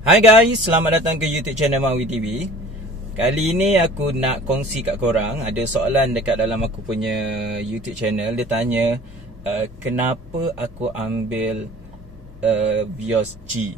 Hai guys, selamat datang ke YouTube channel Mawi TV. Kali ni aku nak kongsi kat korang. Ada soalan dekat dalam aku punya YouTube channel. Dia tanya, kenapa aku ambil Vios G?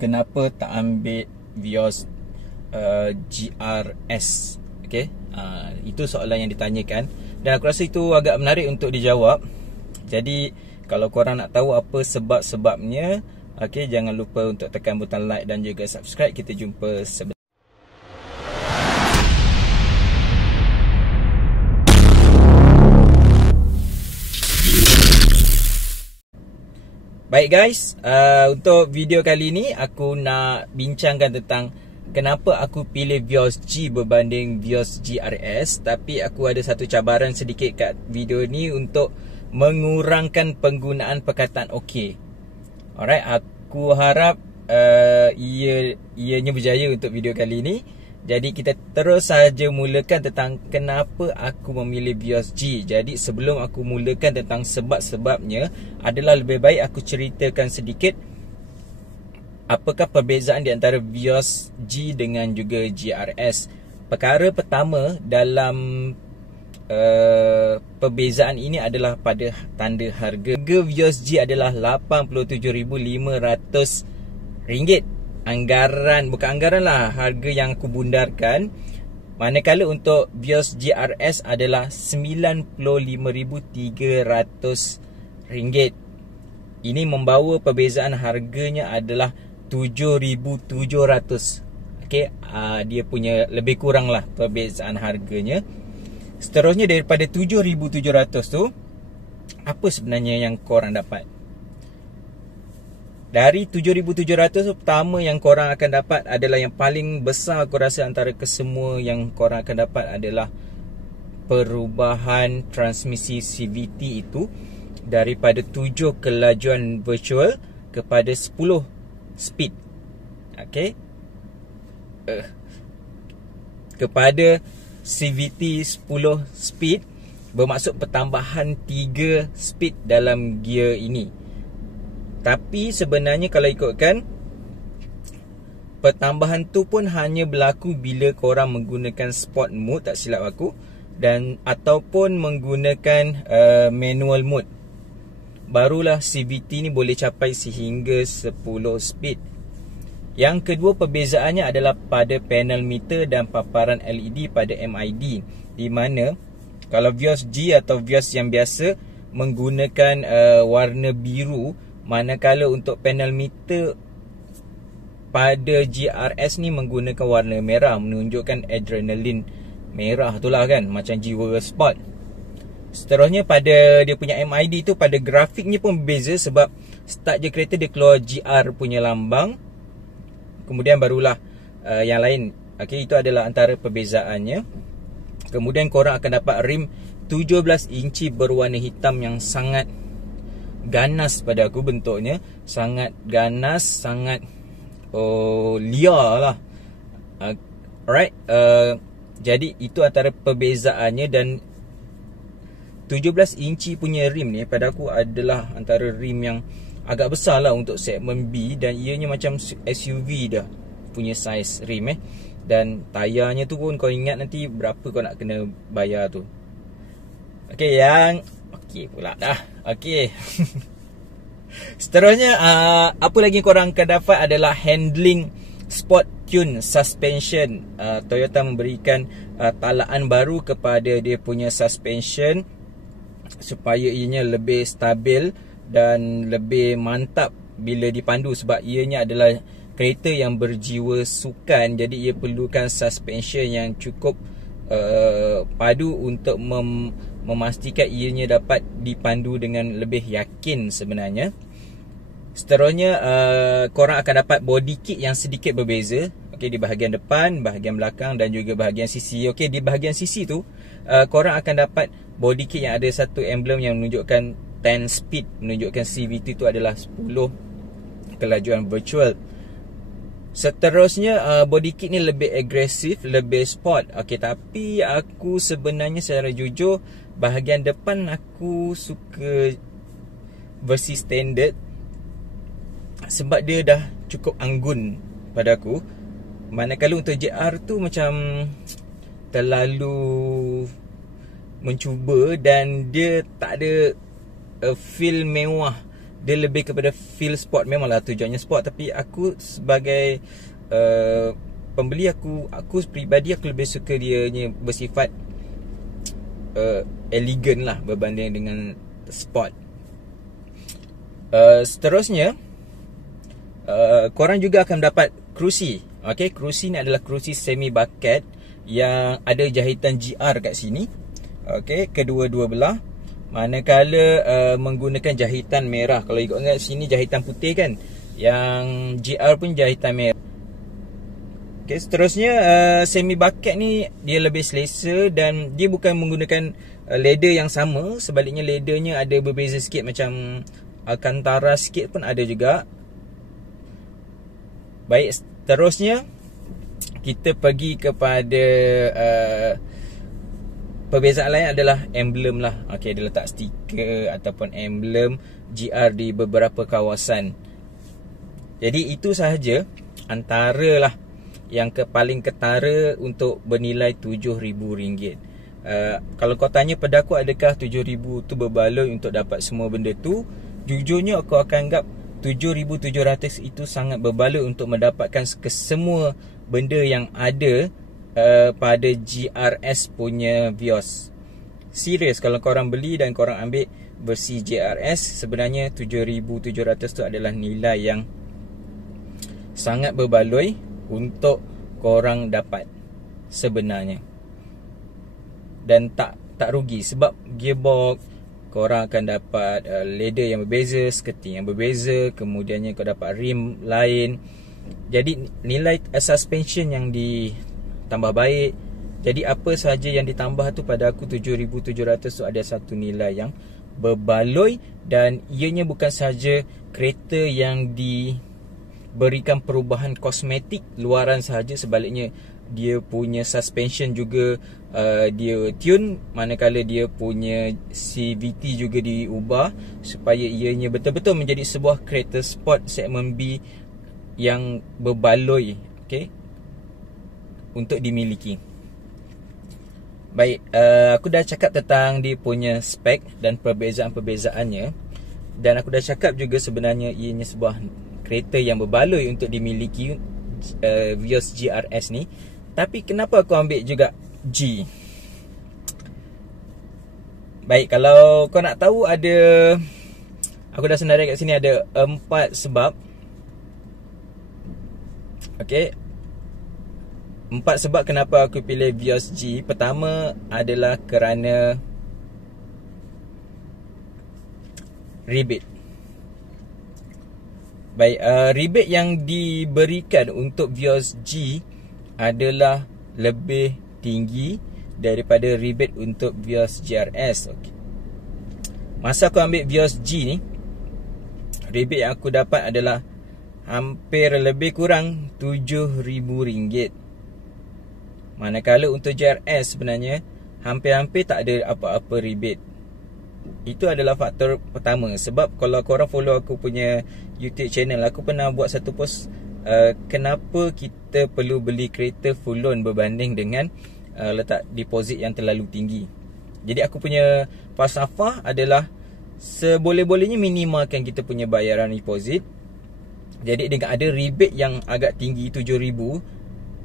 Kenapa tak ambil Vios GRS? Okay, itu soalan yang ditanyakan. Dan aku rasa itu agak menarik untuk dijawab. Jadi kalau korang nak tahu apa sebab-sebabnya, okay, jangan lupa untuk tekan butang like dan juga subscribe. Kita jumpa sebentar. Baik guys, untuk video kali ni aku nak bincangkan tentang kenapa aku pilih Vios G berbanding Vios GRS. Tapi aku ada satu cabaran sedikit kat video ni untuk mengurangkan penggunaan perkataan OK. Alright, aku harap ianya berjaya untuk video kali ni. Jadi kita terus saja mulakan tentang kenapa aku memilih Vios G. Jadi sebelum aku mulakan tentang sebab-sebabnya, adalah lebih baik aku ceritakan sedikit apakah perbezaan di antara Vios G dengan juga GRS. Perkara pertama dalam perbezaan ini adalah pada tanda harga. Harga Vios G adalah RM87,500. Bukan anggaran lah, harga yang aku bundarkan. Manakala untuk Vios GRS adalah RM95,300. Ini membawa perbezaan harganya adalah RM7,700. Okay, dia punya lebih kurang lah perbezaan harganya. Seterusnya daripada RM7,700 tu, apa sebenarnya yang korang dapat? Dari RM7,700 pertama yang korang akan dapat adalah yang paling besar aku rasa antara kesemua yang korang akan dapat adalah perubahan transmisi CVT itu daripada 7 kelajuan virtual kepada 10 speed. Okay, kepada CVT 10 speed, bermaksud pertambahan 3 speed dalam gear ini. Tapi sebenarnya kalau ikutkan, pertambahan tu pun hanya berlaku bila korang menggunakan sport mode, tak silap aku, dan ataupun menggunakan manual mode. Barulah CVT ni boleh capai sehingga 10 speed. Yang kedua perbezaannya adalah pada panel meter dan paparan LED pada MID, di mana kalau Vios G atau Vios yang biasa menggunakan warna biru, manakala untuk panel meter pada GRS ni menggunakan warna merah, menunjukkan adrenalin merah tu lah kan, macam jiwa sport. Seterusnya pada dia punya MID tu, pada grafiknya pun berbeza, sebab start je kereta dia keluar GR punya lambang, kemudian barulah yang lain. Okay, itu adalah antara perbezaannya. Kemudian korang akan dapat rim 17 inci berwarna hitam yang sangat ganas pada aku bentuknya. Sangat ganas, sangat liar lah. Alright, jadi itu antara perbezaannya. Dan 17 inci punya rim ni pada aku adalah antara rim yang agak besar lah untuk segmen B. Dan ianya macam SUV dah punya size rim Dan tayarnya tu pun kau ingat nanti berapa kau nak kena bayar tu. Okay, yang okey pula dah. Okey. Seterusnya, apa lagi korang akan dapat adalah handling sport tune suspension. Toyota memberikan talaan baru kepada dia punya suspension supaya ianya lebih stabil dan lebih mantap bila dipandu, sebab ianya adalah kereta yang berjiwa sukan. Jadi ia perlukan suspension yang cukup padu untuk memastikan ianya dapat dipandu dengan lebih yakin sebenarnya. Seterusnya, korang akan dapat body kit yang sedikit berbeza. Okay, di bahagian depan, bahagian belakang dan juga bahagian sisi. Okay, di bahagian sisi tu, korang akan dapat body kit yang ada satu emblem yang menunjukkan 10 speed, menunjukkan CVT tu adalah 10 kelajuan virtual. Seterusnya, body kit ni lebih agresif, lebih sport. Okay, tapi aku sebenarnya secara jujur, bahagian depan aku suka versi standard, sebab dia dah cukup anggun pada aku. Manakala untuk JR tu macam terlalu mencuba dan dia tak ada feel mewah. Dia lebih kepada feel sport. Memanglah tujuannya sport, tapi aku sebagai pembeli, aku peribadi aku lebih suka dia bersifat elegan lah berbanding dengan sport. Seterusnya, korang juga akan dapat kerusi. Okay, kerusi ni adalah kerusi semi bucket yang ada jahitan GR kat sini. Okay, kedua-dua belah. Manakala menggunakan jahitan merah. Kalau ikut sini jahitan putih kan, yang GR pun jahitan merah. Okay, seterusnya semi bucket ni dia lebih selesa dan dia bukan menggunakan leather yang sama. Sebaliknya leathernya ada berbeza sikit, macam Alcantara sikit pun ada juga. Baik, seterusnya kita pergi kepada perbezaan lain adalah emblem lah. Okay, dia letak stiker ataupun emblem GR di beberapa kawasan. Jadi itu sahaja antara lah yang paling ketara untuk bernilai RM7,000. Kalau kau tanya pada aku, adakah RM7,000 tu berbaloi untuk dapat semua benda tu? Jujurnya aku akan anggap RM7,700 itu sangat berbaloi untuk mendapatkan kesemua benda yang ada pada GRS punya Vios. Serius, kalau korang beli dan korang ambil versi GRS, sebenarnya RM7,700 tu adalah nilai yang sangat berbaloi untuk korang dapat sebenarnya. Dan tak rugi, sebab gearbox korang akan dapat leather yang berbeza, skirting yang berbeza, kemudiannya kau dapat rim lain. Jadi nilai suspension yang ditambah baik. Jadi apa sahaja yang ditambah tu, pada aku RM7,700 tu ada satu nilai yang berbaloi. Dan ianya bukan sahaja kereta yang diberikan perubahan kosmetik luaran sahaja, sebaliknya dia punya suspension juga dia tune, manakala dia punya CVT juga diubah supaya ianya betul-betul menjadi sebuah kereta sport segmen B yang berbaloi, okay, untuk dimiliki. Baik, aku dah cakap tentang dia punya spek dan perbezaan-perbezaannya. Dan aku dah cakap juga sebenarnya ianya sebuah kereta yang berbaloi untuk dimiliki, Vios GRS ni. Tapi kenapa aku ambil juga G? Baik, kalau kau nak tahu, aku dah senarai kat sini ada 4 sebab. Okay, 4 sebab kenapa aku pilih Vios G. Pertama adalah kerana rebate. Baik, rebate yang diberikan untuk Vios G adalah lebih tinggi daripada rebate untuk Vios GRS. Okay. Masa aku ambil Vios G ni, rebate yang aku dapat adalah hampir lebih kurang RM7,000. Manakala untuk GRS sebenarnya hampir-hampir tak ada apa-apa rebate. Itu adalah faktor pertama. Sebab kalau korang follow aku punya YouTube channel, aku pernah buat satu post, kenapa kita perlu beli kereta full loan berbanding dengan letak deposit yang terlalu tinggi. Jadi aku punya falsafah adalah seboleh-bolehnya minimalkan kita punya bayaran deposit. Jadi dengan ada rebate yang agak tinggi RM7,000,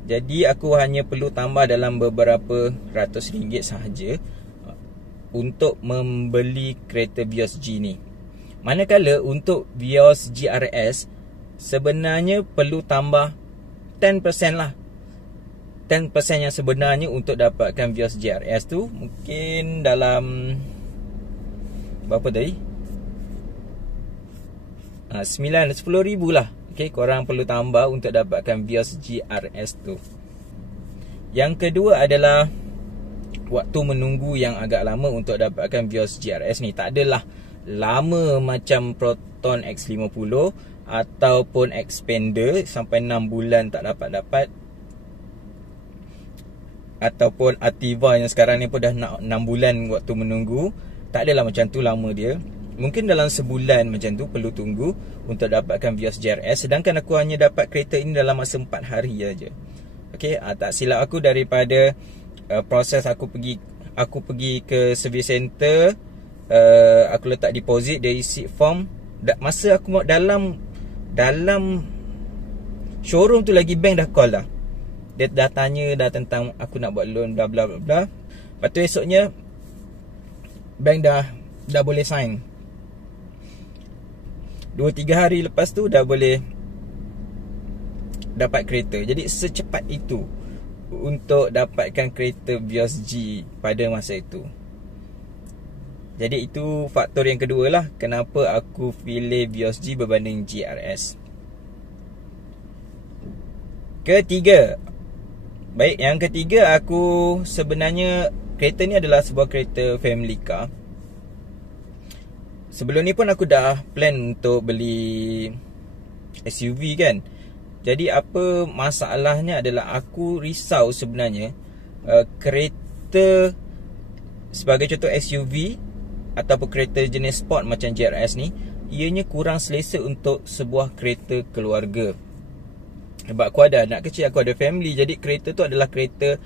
jadi aku hanya perlu tambah dalam beberapa ratus ringgit sahaja untuk membeli kereta Vios G ni. Manakala untuk Vios GRS sebenarnya perlu tambah 10% lah. 10% yang sebenarnya untuk dapatkan Vios GRS tu mungkin dalam berapa tadi? 10 ribu lah. Okay, korang perlu tambah untuk dapatkan Vios GRS tu. Yang kedua adalah waktu menunggu yang agak lama untuk dapatkan Vios GRS ni. Tak adalah lama macam Proton X50 ataupun Xpander sampai 6 bulan tak dapat-dapat, ataupun Ativa yang sekarang ni pun dah nak 6 bulan waktu menunggu. Tak adalah macam tu lama dia. mungkin dalam sebulan macam tu perlu tunggu untuk dapatkan Vios JRS, sedangkan aku hanya dapat kereta ini dalam masa 4 hari saja. Okey, tak silap aku daripada proses aku pergi ke service center, aku letak deposit, dia isi form. Masa aku dalam showroom tu lagi, bank dah call dah. Dia dah tanya dah tentang aku nak buat loan bla bla bla. Lepas tu esoknya bank dah boleh sign. 2-3 hari lepas tu dah boleh dapat kereta. Jadi secepat itu untuk dapatkan kereta Vios G pada masa itu. Jadi itu faktor yang kedua lah kenapa aku pilih Vios G berbanding GRS. Ketiga. Baik, yang ketiga, aku sebenarnya kereta ni adalah sebuah kereta family car. Sebelum ni pun aku dah plan untuk beli SUV kan. Jadi apa masalahnya adalah aku risau sebenarnya kereta sebagai contoh SUV ataupun kereta jenis sport macam GRS ni, ianya kurang selesa untuk sebuah kereta keluarga. Sebab aku ada anak kecil, aku ada family. Jadi kereta tu adalah kereta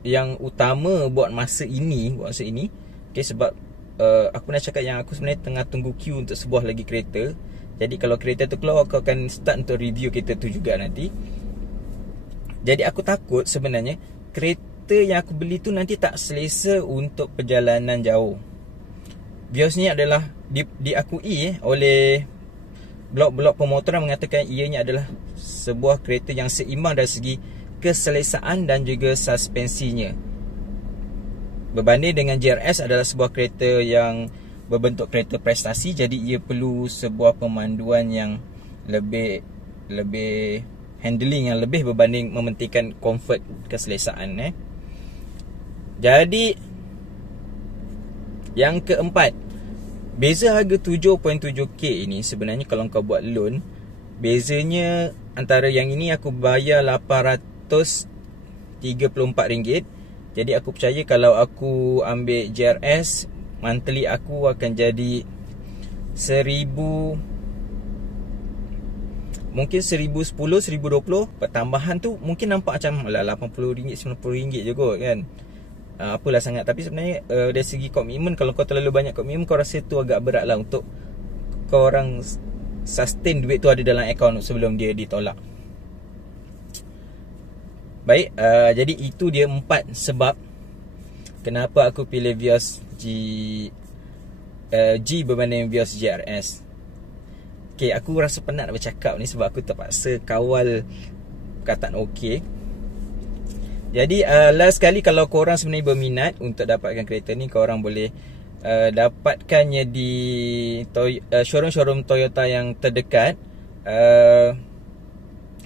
yang utama buat masa ini. Okay, sebab aku nak cakap yang aku sebenarnya tengah tunggu queue untuk sebuah lagi kereta. Jadi kalau kereta tu keluar, aku akan start untuk review kereta tu juga nanti. Jadi aku takut sebenarnya kereta yang aku beli tu nanti tak selesa untuk perjalanan jauh. Vios ni adalah diakui oleh blog-blog pemotoran mengatakan ianya adalah sebuah kereta yang seimbang dari segi keselesaan dan juga suspensinya. Berbanding dengan GRS adalah sebuah kereta yang berbentuk kereta prestasi, jadi ia perlu sebuah pemanduan yang lebih handling yang lebih berbanding mementingkan comfort, keselesaan. Jadi yang keempat, beza harga 7.7k ini sebenarnya kalau kau buat loan, bezanya antara yang ini aku bayar RM834. Jadi aku percaya kalau aku ambil GRS, monthly aku akan jadi 1000, mungkin 1010, 1020. Pertambahan tu mungkin nampak macam RM80, RM90 je kot kan. Apalah sangat. Tapi sebenarnya dari segi komitmen, kalau kau terlalu banyak komitmen, kau rasa tu agak berat lah untuk kau orang sustain duit tu ada dalam akaun sebelum dia ditolak. Baik, jadi itu dia 4 sebab kenapa aku pilih Vios G berbanding Vios GRS. Okay, aku rasa penat nak bercakap ni sebab aku terpaksa kawal perkataan OK. Jadi last sekali, kalau korang sebenarnya berminat untuk dapatkan kereta ni, korang boleh dapatkannya di showroom-showroom Toyota yang terdekat.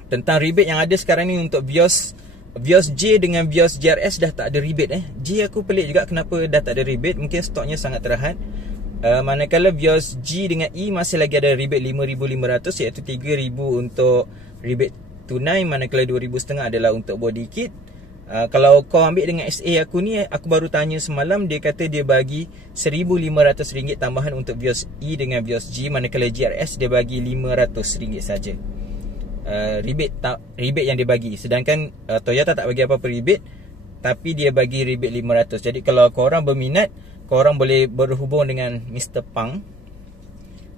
Tentang rebate yang ada sekarang ni untuk Vios J dengan Vios GRS dah tak ada rebate. J aku pelik juga kenapa dah tak ada rebate. Mungkin stoknya sangat terhad. Manakala Vios G dengan E masih lagi ada rebate 5,500, iaitu 3,000 untuk rebate tunai, manakala 2,500 adalah untuk body kit. Kalau kau ambil dengan SA aku ni, aku baru tanya semalam, dia kata dia bagi RM1,500 tambahan untuk Vios E dengan Vios G, manakala GRS dia bagi RM500 saja. Rebate yang dia bagi. Sedangkan Toyota tak bagi apa-apa rebate, tapi dia bagi rebate 500. Jadi kalau korang berminat, korang boleh berhubung dengan Mr. Pang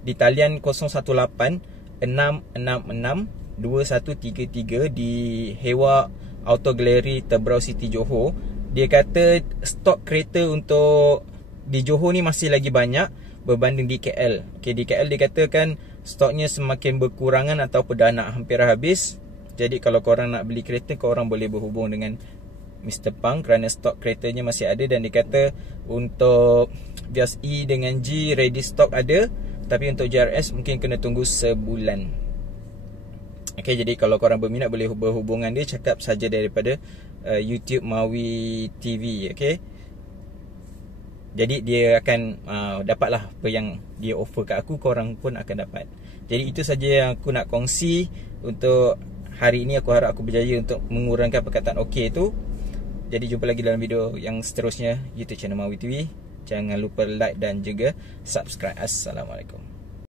di talian 018-666-2133 di Hewa Auto Gallery, Tebrau City, Johor. Dia kata stok kereta untuk di Johor ni masih lagi banyak berbanding di KL. Okay, di KL dia katakan stoknya semakin berkurangan ataupun dah nak hampir habis. Jadi kalau korang nak beli kereta, korang boleh berhubung dengan Mr. Pang kerana stok keretanya masih ada. Dan dia kata untuk Vios E dengan G ready stock ada, tapi untuk GRS mungkin kena tunggu sebulan. Okay, jadi kalau korang berminat boleh berhubungan dia, cakap saja daripada YouTube Mawi TV. Okay, jadi dia akan dapatlah apa yang dia offer kat aku, korang pun akan dapat. Jadi itu saja yang aku nak kongsi untuk hari ini. Aku harap aku berjaya untuk mengurangkan perkataan OK tu. Jadi jumpa lagi dalam video yang seterusnya YouTube channel Mawi TV. Jangan lupa like dan juga subscribe. Assalamualaikum.